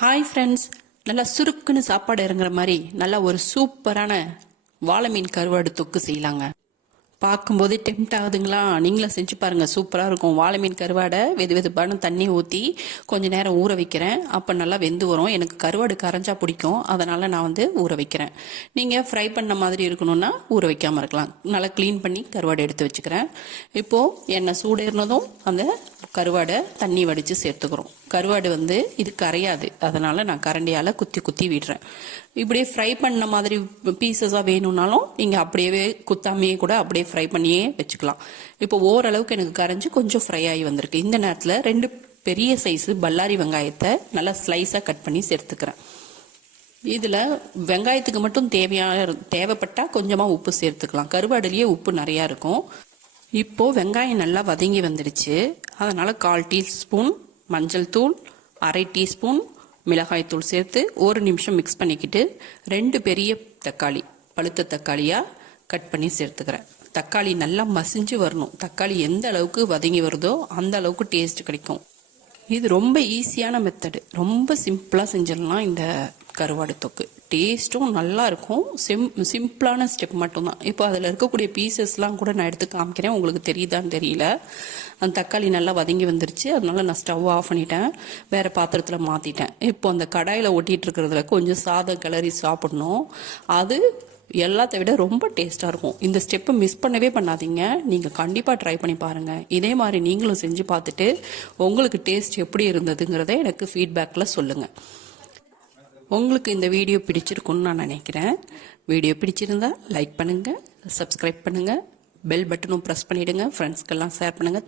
Hi friends, நல்லா சுருக்குன்னு சாப்பாடு இறங்குற மாதிரி நல்லா ஒரு சூப்பரான வாழை மீன் கருவாடு தொக்கு செய்யலாங்க. பார்க்கும்போதே டெம்ட் ஆகுதுங்களா? நீங்களும் செஞ்சு பாருங்கள், சூப்பராக இருக்கும். வாழை மீன் கருவாடை வெது வெதுப்பான தண்ணி ஊற்றி கொஞ்சம் நேரம் ஊற வைக்கிறேன். அப்போ நல்லா வெந்து வரும். எனக்கு கருவாடு கரைஞ்சா பிடிக்கும், அதனால் நான் ஊற வைக்கிறேன். நீங்கள் ஃப்ரை பண்ண மாதிரி இருக்கணும்னா ஊற வைக்காமல் இருக்கலாம். நல்லா க்ளீன் பண்ணி கருவாடு எடுத்து வச்சுக்கிறேன். இப்போது எண்ணெய் சூடேறினதும் அந்த கருவாடை தண்ணி வடித்து சேர்த்துக்கிறோம். கருவாடு இது கரையாது, அதனால் நான் கரண்டியால் குத்தி குத்தி விடுறேன். இப்படியே ஃப்ரை பண்ண மாதிரி பீசஸாக வேணும்னாலும் நீங்கள் அப்படியே குத்தாமையே கூட அப்படியே ஃப்ரை பண்ணியே வச்சுக்கலாம். இப்போ ஓரளவுக்கு எனக்கு கரைஞ்சி கொஞ்சம் ஃப்ரை ஆகி வந்திருக்கு. இந்த நேரத்தில் 2 பெரிய சைஸு பல்லாரி வெங்காயத்தை நல்லா ஸ்லைஸாக கட் பண்ணி சேர்த்துக்கிறேன். இதில் வெங்காயத்துக்கு மட்டும் தேவைப்பட்டால் கொஞ்சமாக உப்பு சேர்த்துக்கலாம். கருவாடுலேயே உப்பு நிறையா இருக்கும். இப்போது வெங்காயம் நல்லா வதங்கி வந்துடுச்சு. அதனால் 1/4 டீஸ்பூன் மஞ்சள் தூள், 1/2 டீஸ்பூன் மிளகாய் தூள் சேர்த்து 1 நிமிஷம் மிக்ஸ் பண்ணிக்கிட்டு 2 பெரிய தக்காளி, பழுத்த தக்காளியாக கட் பண்ணி சேர்த்துக்கிறேன். தக்காளி நல்லா மசிஞ்சு வரணும். தக்காளி எந்த அளவுக்கு வதங்கி வருதோ அந்த அளவுக்கு டேஸ்ட் கிடைக்கும். இது ரொம்ப ஈஸியான மெத்தடு, ரொம்ப சிம்பிளாக செஞ்சிடலாம். இந்த கருவாடு தொக்கு டேஸ்ட்டும் நல்லா இருக்கும். சிம்பிளான ஸ்டெப் மட்டும்தான். இப்போ அதில் இருக்கக்கூடிய பீசஸ்லாம் கூட நான் எடுத்து காமிக்கிறேன், உங்களுக்கு தெரியுதான்னு தெரியல. அந்த தக்காளி நல்லா வதங்கி வந்துருச்சு, அதனால நான் ஸ்டவ் ஆஃப் பண்ணிட்டேன், வேறு பாத்திரத்தில் மாற்றிட்டேன். இப்போ அந்த கடாயில் ஒட்டிகிட்டு இருக்கிறதுல கொஞ்சம் சாதம் கிளறி சாப்பிடணும். அது எல்லாத்த விட ரொம்ப டேஸ்ட்டாக இருக்கும். இந்த ஸ்டெப்பை மிஸ் பண்ணவே பண்ணாதீங்க. நீங்கள் கண்டிப்பாக ட்ரை பண்ணி பாருங்கள். இதே மாதிரி நீங்களும் செஞ்சு பார்த்துட்டு உங்களுக்கு டேஸ்ட் எப்படி இருந்ததுங்கிறத எனக்கு ஃபீட்பேக்கில் சொல்லுங்கள். உங்களுக்கு இந்த வீடியோ பிடிச்சிருக்குன்னு நான் நினைக்கிறேன். வீடியோ பிடிச்சிருந்தா லைக் பண்ணுங்கள், சப்ஸ்கிரைப் பண்ணுங்கள், பெல் பட்டனும் ப்ரெஸ் பண்ணிவிடுங்க, ஃப்ரெண்ட்ஸ்க்கெல்லாம் ஷேர் பண்ணுங்கள்.